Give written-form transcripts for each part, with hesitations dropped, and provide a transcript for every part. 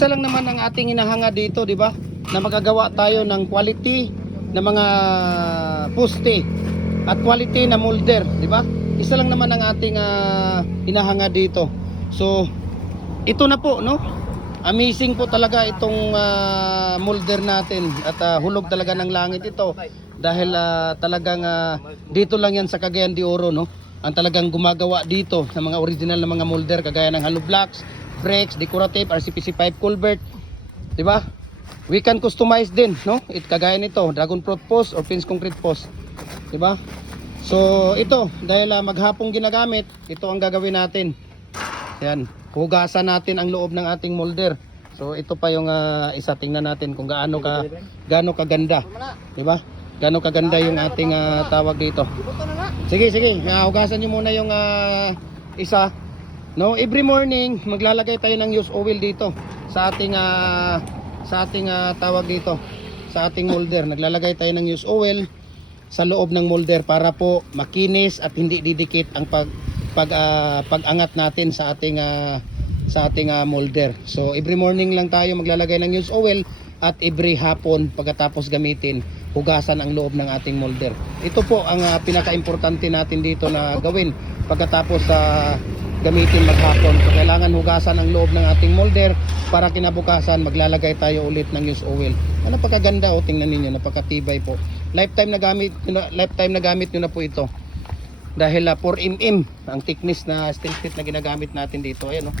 Isa lang naman ang ating hinahanga dito, di ba? Na magagawa tayo ng quality na mga poste at quality na molder, di ba? Isa lang naman ang ating hinahanga dito. So, ito na po, no? Amazing po talaga itong molder natin at hulog talaga ng langit ito dahil talagang dito lang yan sa Cagayan de Oro, no? Ang talagang gumagawa dito ng mga original na mga molder kagaya ng hollow blocks, bricks, decorative, RCPC pipe culvert, 'di ba? We can customize din, no? Kagaya nito, dragon fruit post or fence concrete post, 'di ba? So ito, dahil maghapong ginagamit, ito ang gagawin natin. Ayan, hugasan natin ang loob ng ating molder. So ito pa yung isa, tingnan natin kung gaano kaganda, 'di ba? Gaano kaganda yung ating tawag dito. Sige, hugasan niyo muna yung isa. No, every morning maglalagay tayo ng used oil dito sa ating tawag dito, sa ating molder. Naglalagay tayo ng used oil sa loob ng molder para po makinis at hindi didikit ang pag-angat natin sa ating molder. So every morning lang tayo maglalagay ng used oil at every hapon pagkatapos gamitin, hugasan ang loob ng ating molder. Ito po ang pinaka-importante natin dito na gawin pagkatapos gamitin maghapon. So kailangan hugasan ang loob ng ating molder para kinabukasan maglalagay tayo ulit ng used oil. Napakaganda, tingnan niyo, napakatibay po. Lifetime na gamit niyo na po ito. Dahil 4mm ang thickness na steel strip na ginagamit natin dito. Ayan,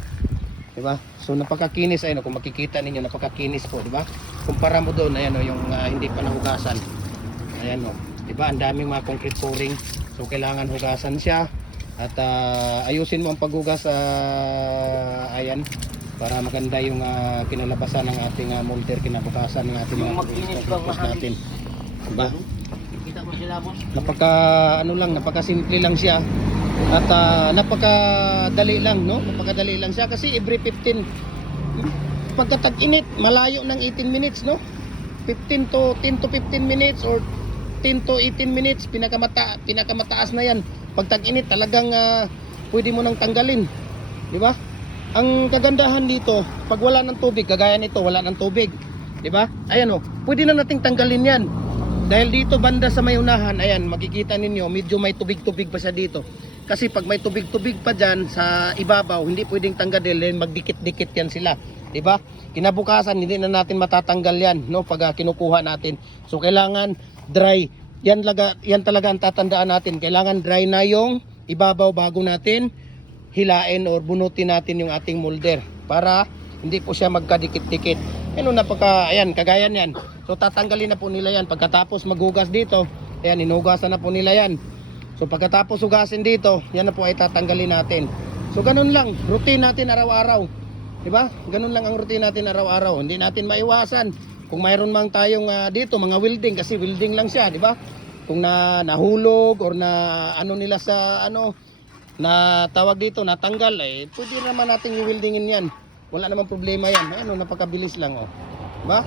diba? So napakakinis, ayun, kung makikita ninyo, napakakinis po, diba? Kumpara mo doon, ayan, yung hindi pa nahugasan. Ayan, diba? Ang daming mga concrete pouring. So kailangan hugasan siya. At ayusin mo ang paghugas, ayan, para maganda yung kinalabasan ng ating molder kinabukasan ng ating mga concrete natin. Diba? Napaka-simple lang siya. At napakadali lang, no? Napakadali lang siya kasi every 15 pagkatag-init, malayo ng 18 minutes, no? 10 to 15 minutes or 10 to 18 minutes, pinakamataas na yan. Pag tag-init talagang pwede mo nang tanggalin, di ba? Ang kagandahan dito, pag wala ng tubig, kagaya nito, wala ng tubig, di ba? Ayan, pwede na nating tanggalin yan. Dahil dito banda sa may unahan, ayan, makikita ninyo, medyo may tubig-tubig pa siya dito. Kasi pag may tubig-tubig pa dyan sa ibabaw, hindi pwedeng tanggalin, magdikit-dikit yan sila, di ba? Kinabukasan, hindi na natin matatanggal yan, no? Pag kinukuha natin. So kailangan dry. Yan talaga ang tatandaan natin. Kailangan dry na yung ibabaw bago natin hilain or bunutin natin yung ating molder para hindi po siya magkadikit-dikit. Ayan, kagaya yan. So tatanggalin na po nila yan. Pagkatapos maghugas dito, ayan, inugasan na po nila yan. So pagkatapos hugasin dito, yan na po ay tatanggalin natin. So ganun lang, routine natin araw-araw. Diba? Ganun lang ang routine natin araw-araw. Hindi natin maiwasan kung mayroon mang tayong dito mga welding, kasi welding lang siya, di ba? Kung nahulog or na ano nila sa na tawag dito, natanggal, pwede naman nating i-weldingin yan. Wala namang problema yan. Napakabilis lang, diba?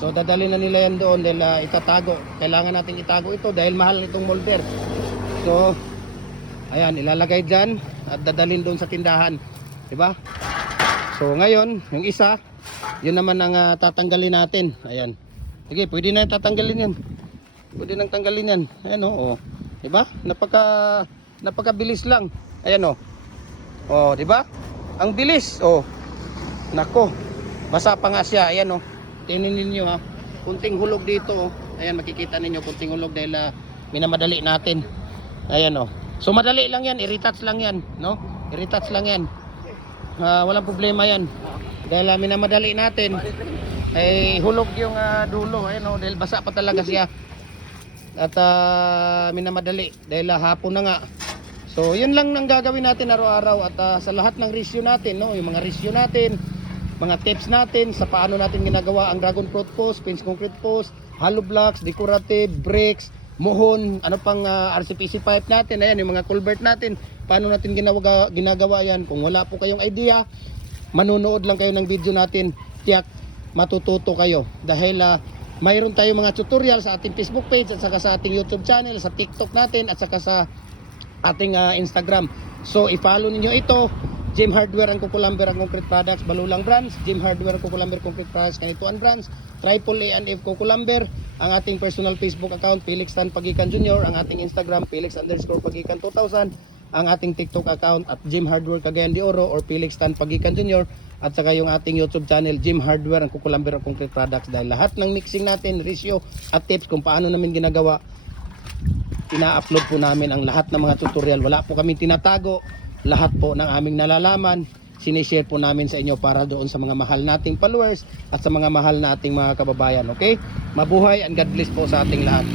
So dadalhin na nila yan doon dahil itatago. Kailangan nating itago ito dahil mahal itong molder. So ayan, ilalagay dyan at dadalhin doon sa tindahan, diba? So ngayon, yung isa, yun naman ang tatanggalin natin. Ayan. Sige, pwede na tatanggalin yan. Pwede nang tanggalin yan. Ayan, diba? Napakabilis lang. Ayan, diba? Ang bilis, nako. Basa pa nga siya. Ayan, tingnan ninyo, kunting hulog dito, Ayan, makikita ninyo kunting hulog dahil minamadali natin. Ayan, So madali lang yan, i-retouch lang yan, no? I-retouch lang yan. Walang problema yan. Dahil minamadali natin, ay hulog yung dulo, dahil basa pa talaga siya. At minamadali dahil hapon na nga. So yun lang nang gagawin natin araw-araw. At sa lahat ng ratio natin, yung mga ratio natin, mga tips natin sa paano natin ginagawa ang dragon fruit post, fence concrete post, hollow blocks, decorative, bricks, mohon, ano pang RCPC pipe natin, ayan, yung mga culvert natin, paano natin ginagawa yan. Kung wala po kayong idea, manonood lang kayo ng video natin, tiyak matututo kayo. Dahil mayroon tayong mga tutorial sa ating Facebook page at saka sa ating YouTube channel, sa TikTok natin at saka sa ating Instagram. So i-follow niyo ito Jim Hardware ang Kukulamber ang concrete products, Balulang Brands, Jim Hardware ang Kukulamber concrete products, Kanituan Brands, Triple A and F Kukulamber, ang ating personal Facebook account, Felix Tan Pagikan Jr., ang ating Instagram, Felix_Pagikan 2000, ang ating TikTok account at Jim Hardware Cagayan de Oro or Felix Tan Pagikan Jr., at saka yung ating YouTube channel, Jim Hardware ang Kukulamber ang concrete products. Dahil lahat ng mixing natin, ratio at tips kung paano namin ginagawa, ina-upload po namin ang lahat ng mga tutorial. Wala po kami tinatago. Lahat po ng aming nalalaman, sinishare po namin sa inyo para doon sa mga mahal nating followers at sa mga mahal nating mga kababayan. Okay? Mabuhay and God bless po sa ating lahat.